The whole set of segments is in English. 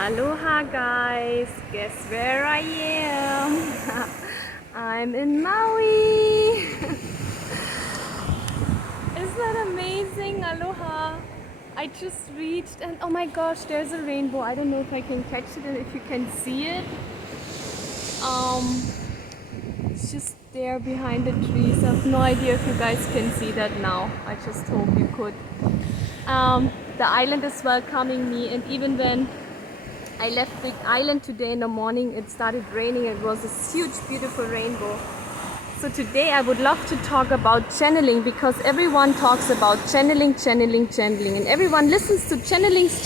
Aloha guys, guess where I am? I'm in Maui. Isn't that amazing? Aloha. I just reached and oh my gosh, there's a rainbow. I don't know if I can catch it and if you can see it. It's just there behind the trees. I have no idea if you guys can see that now. I just hope you could. The island is welcoming me, and even when I left the island today in the morning, it started raining. It was a huge, beautiful rainbow. So today I would love to talk about channeling, because everyone talks about channeling, and everyone listens to channelings.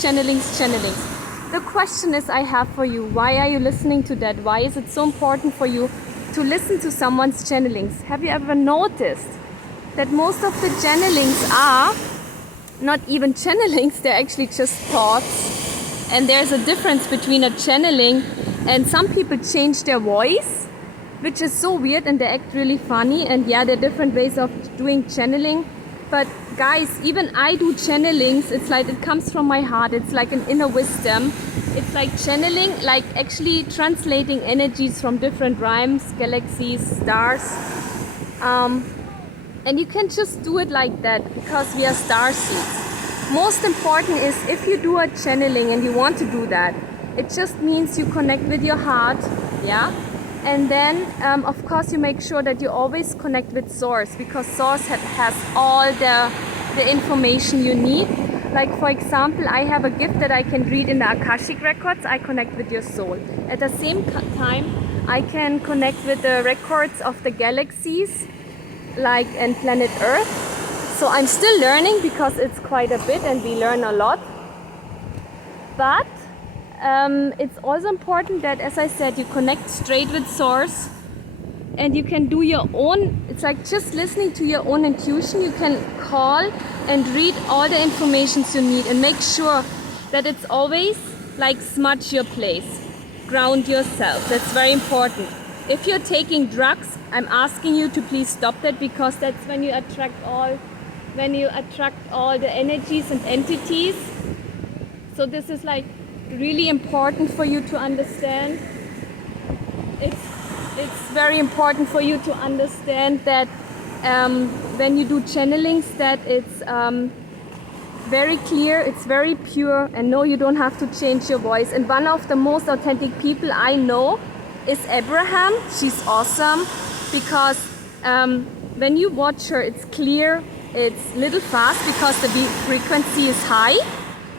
The question is I have for you, why are you listening to that? Why is it so important for you to listen to someone's channelings? Have you ever noticed that most of the channelings are not even channelings, they're actually just thoughts? And there's a difference between a channeling, and some people change their voice, which is so weird, and they act really funny. And yeah, there are different ways of doing channeling. But guys, even I do channelings. It's like it comes from my heart. It's like an inner wisdom. It's like channeling, like actually translating energies from different realms, galaxies, stars. And you can just do it like that because we are star seeds. Most important is if you do a channeling and you want to do that, it just means you connect with your heart, yeah? And then, of course, you make sure that you always connect with Source, because Source has all the information you need. Like, for example, I have a gift that I can read in the Akashic records. I connect with your soul. At the same time, I can connect with the records of the galaxies, like, and planet Earth. So I'm still learning because it's quite a bit and we learn a lot. But it's also important that, as I said, you connect straight with Source, and you can do your own. It's like just listening to your own intuition. You can call and read all the information you need, and make sure that it's always like smudge your place, ground yourself. That's very important. If you're taking drugs, I'm asking you to please stop that, because that's when you attract all the energies and entities. So this is like really important for you to understand. It's very important for you to understand that when you do channelings, that it's very clear, it's very pure, and no, you don't have to change your voice. And one of the most authentic people I know is Abraham. She's awesome because when you watch her, it's clear. It's little fast because the frequency is high,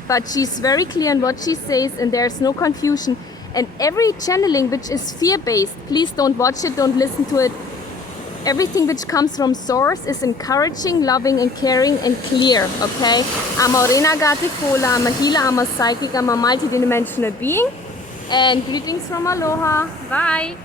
but she's very clear in what she says, and there's no confusion. And every channeling which is fear-based, please don't watch it, don't listen to it. Everything which comes from Source is encouraging, loving, and caring, and clear, okay? I'm a Renegade Fola, I'm a healer, I'm a psychic, I'm a multidimensional being. And greetings from Aloha. Bye.